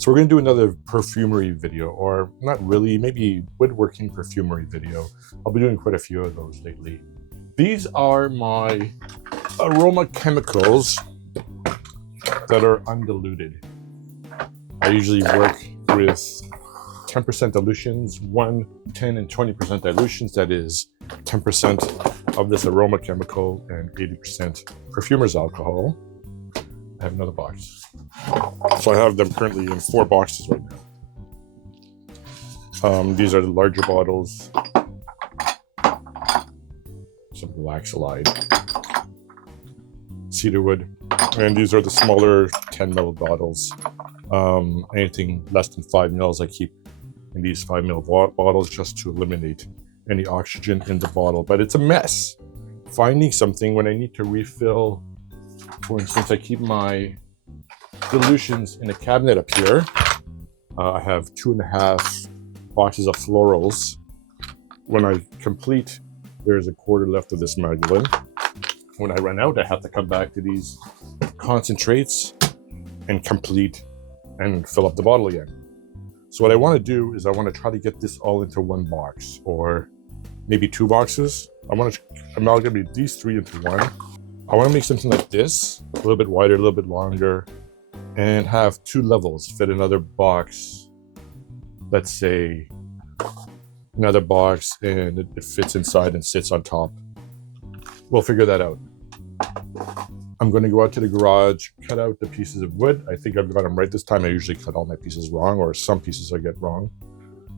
So we're going to do another perfumery video, or not really, maybe woodworking perfumery video. I'll be doing quite a few of those lately. These are my aroma chemicals that are undiluted. I usually work with 10% dilutions, 1, 10, and 20% dilutions. That is 10% of this aroma chemical and 80% perfumer's alcohol. I have another box. So I have them currently in 4 boxes right now. These are the larger bottles. Some Laxolide, cedarwood, and these are the smaller 10 ml bottles. Anything less than 5 mils I keep in these 5 ml bottles just to eliminate any oxygen in the bottle. But it's a mess finding something when I need to refill. For instance, I keep my dilutions in a cabinet up here. I have 2.5 boxes of florals. When I complete, there's a quarter left of this Magdalene. When I run out, I have to come back to these concentrates and complete and fill up the bottle again. So what I want to do is I want to try to get this all into 1 box, or maybe 2 boxes. I want to amalgamate these 3 into 1. I want to make something like this, a little bit wider, a little bit longer, and have 2 levels, fit another box, let's say another box, and it fits inside and sits on top. We'll figure that out. I'm going to go out to the garage, cut out the pieces of wood. I think I've got them right this time. I usually cut all my pieces wrong, or some pieces I get wrong.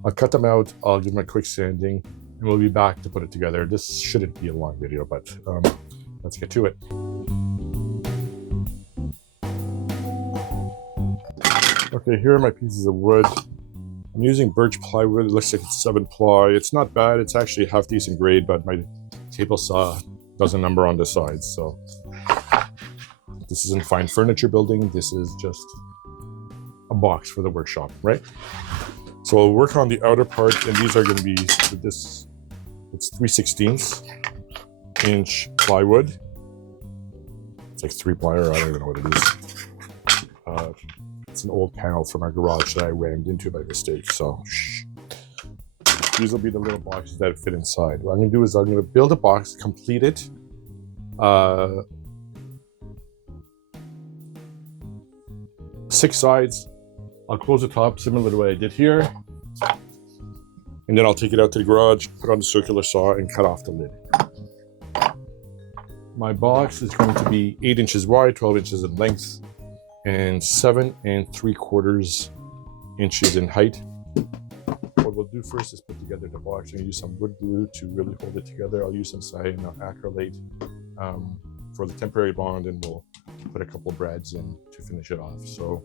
I'll cut them out, I'll give them a quick sanding, and we'll be back to put it together. This shouldn't be a long video, but let's get to it. Okay, here are my pieces of wood. I'm using birch plywood. It looks like it's 7-ply. It's not bad. It's actually half decent grade, but my table saw does a number on the sides. So this isn't fine furniture building. This is just a box for the workshop, right? So we'll work on the outer part, and these are going to be with this. It's 3/16 inch plywood. It's like 3-ply, or I don't even know what it is. It's an old panel from our garage that I rammed into by mistake, so these will be the little boxes that fit inside. What I'm going to do is I'm going to build a box, complete it. 6 sides. I'll close the top similar to the way I did here. And then I'll take it out to the garage, put on the circular saw, and cut off the lid. My box is going to be 8 inches wide, 12 inches in length, and 7 3/4 inches in height. What we'll do first is put together the box. I'm going to use some wood glue to really hold it together. I'll use some acrylate for the temporary bond, and we'll put a couple brads in to finish it off. So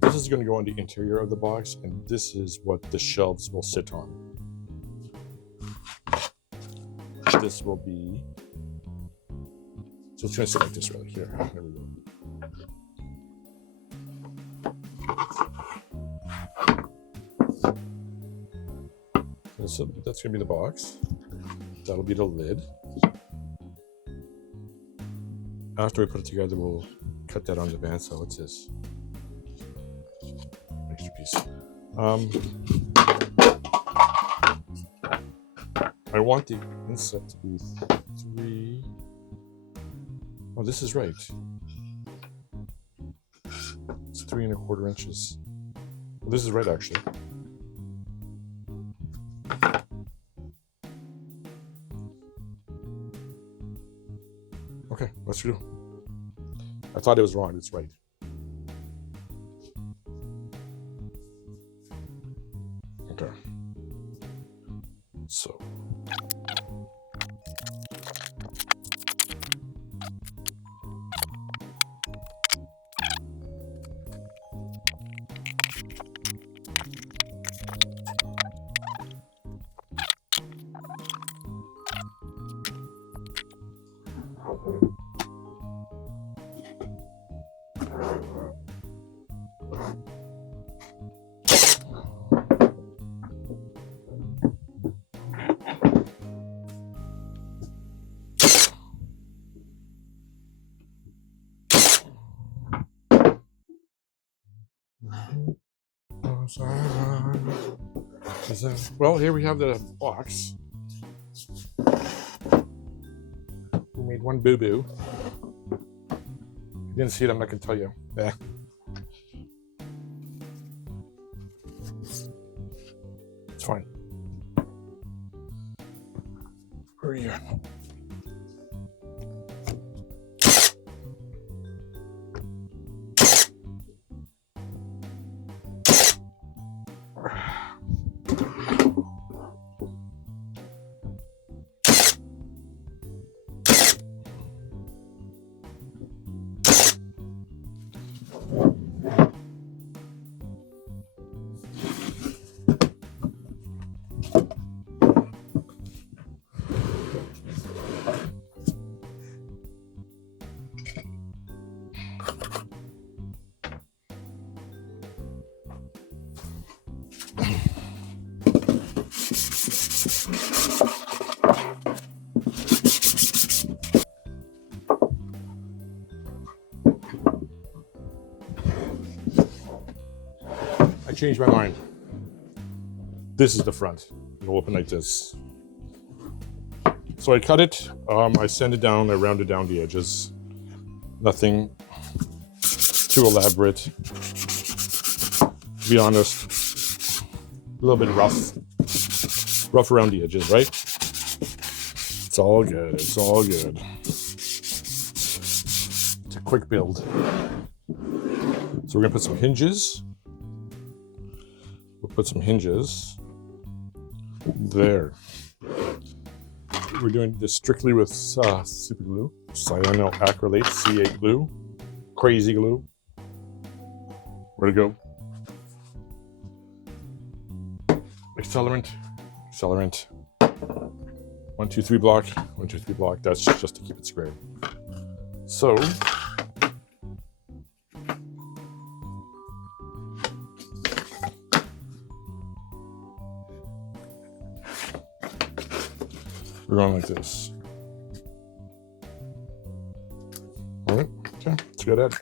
this is going to go on the interior of the box, and this is what the shelves will sit on. This will be, so it's going to sit like this right here. There we go. So that's going to be the box. That'll be the lid. After we put it together, we'll cut that on the bandsaw. What's this? Extra piece. I want the inset to be 3. Oh, this is right. It's 3 1/4 inches. Well, this is right, actually. Okay, let's do. I thought it was wrong. It's right. Okay. So. Well, here we have the box. We made one boo-boo. You didn't see it, I'm not going to tell you. Yeah. It's fine. Where are you? I changed my mind. This is the front. It'll open like this. So I cut it, I sand it down, I rounded down the edges. Nothing too elaborate. To be honest, a little bit rough around the edges, right? It's all good, it's all good. It's a quick build. So we're gonna put some hinges. We'll put some hinges there. We're doing this strictly with super glue, cyanoacrylate C8 glue, crazy glue. Where to go? Accelerant. 1, 2, 3 block. 1, 2, 3 block. That's just to keep it square. So we're going like this. All right, okay, let's go ahead.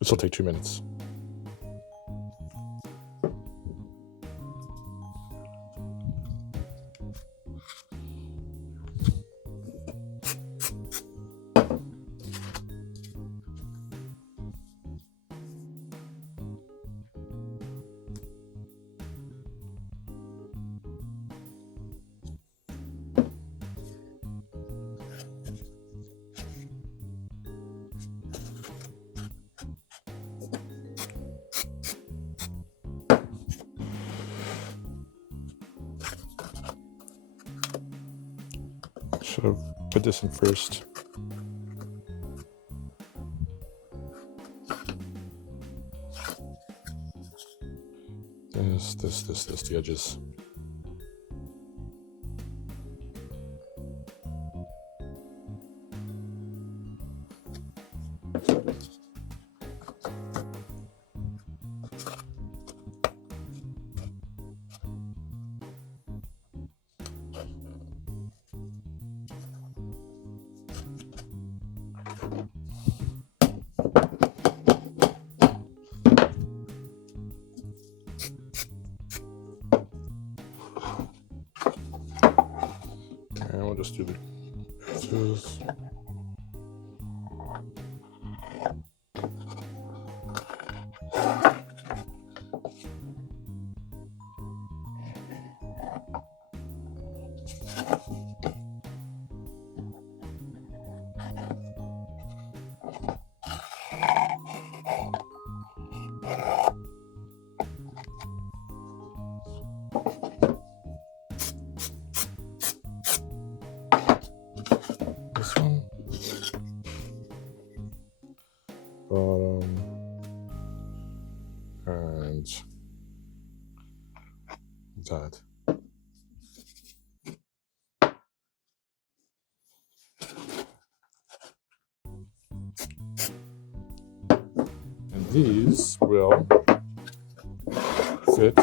This will take 2 minutes. Should have put this in first. This, the edges. And we'll just do the screws. This one. Bottom. And that. And these will fit.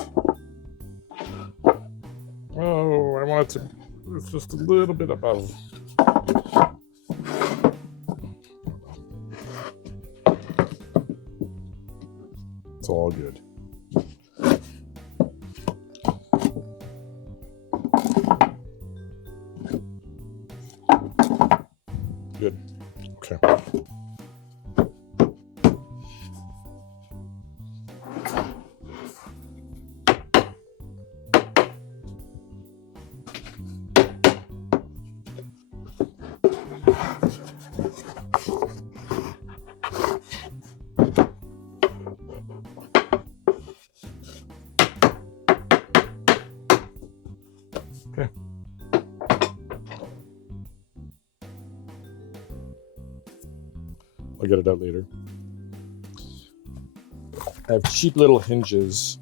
Oh, I want it to, it's just a little bit above. It's all good. Good. Okay. Okay. I'll get it out later. I have cheap little hinges.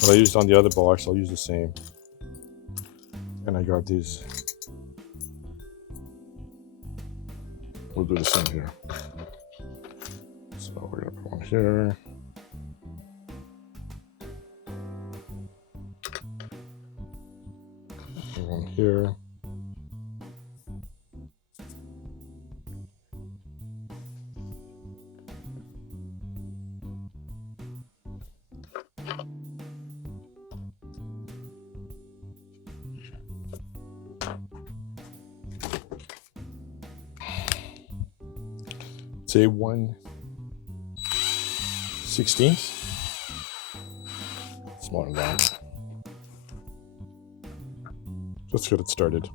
That I used on the other box, I'll use the same. And I got these. We'll do the same here. So we're gonna put one here. And one here. Say 1/16. Smaller than that. Let's get it started.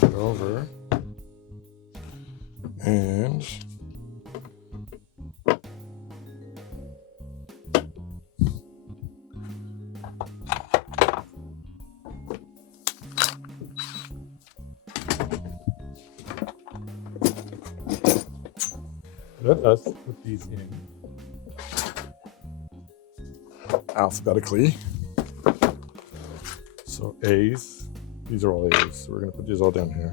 Turn it over. And let us put these in alphabetically. So A's, these are all A's. So we're going to put these all down here.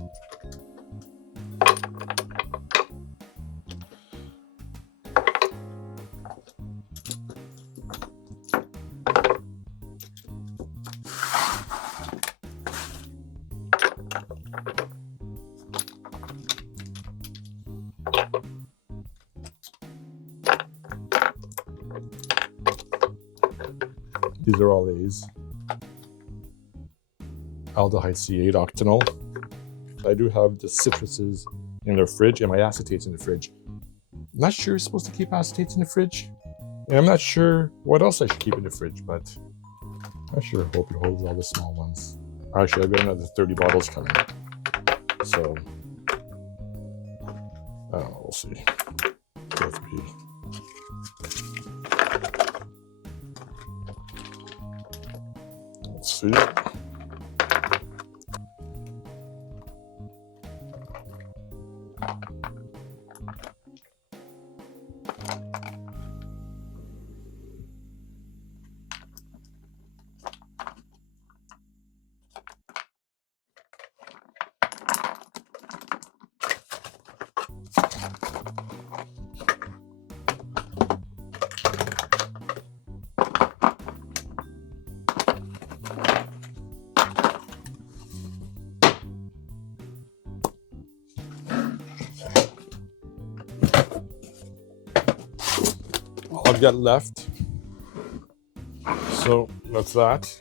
These are all A's. Aldehyde C8 octanol. I do have the citruses in the fridge and my acetates in the fridge. I'm not sure you're supposed to keep acetates in the fridge. And I'm not sure what else I should keep in the fridge, but I sure hope it holds all the small ones. Actually, I've got another 30 bottles coming. So, I don't know, we'll see. Let's be. Let's see. I've got left. So that's that.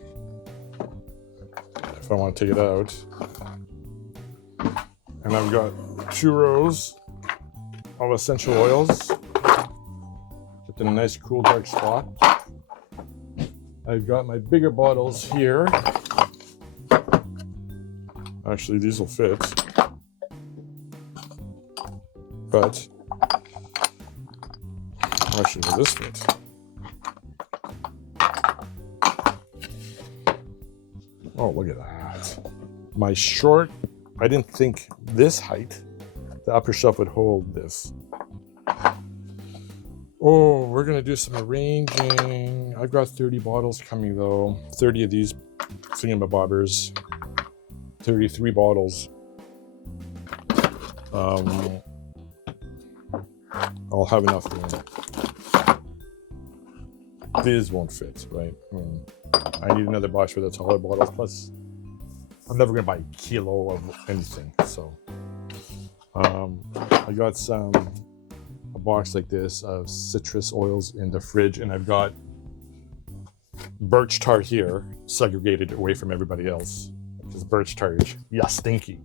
If I want to take it out. And I've got 2 rows of essential oils. Kept in a nice cool dark spot. I've got my bigger bottles here. Actually, these will fit. But actually, will this fit? Oh, look at that. My short, I didn't think this height, the upper shelf would hold this. Oh, we're going to do some arranging. I've got 30 bottles coming though. 30 of these thingamabobbers. 33 bottles. I'll have enough room. These won't fit, right? I need another box for the taller bottles. Plus, I'm never going to buy a kilo of anything. So, I got a box like this of citrus oils in the fridge, and I've got birch tar here, segregated away from everybody else. Because birch tar is, yeah, stinky.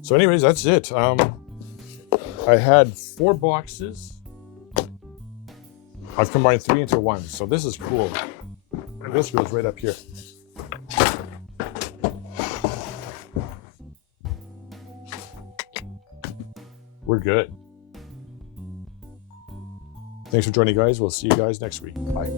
So anyways, that's it. I had 4 boxes. I've combined 3 into 1, so this is cool. And this goes right up here. We're good. Thanks for joining, guys. We'll see you guys next week. Bye.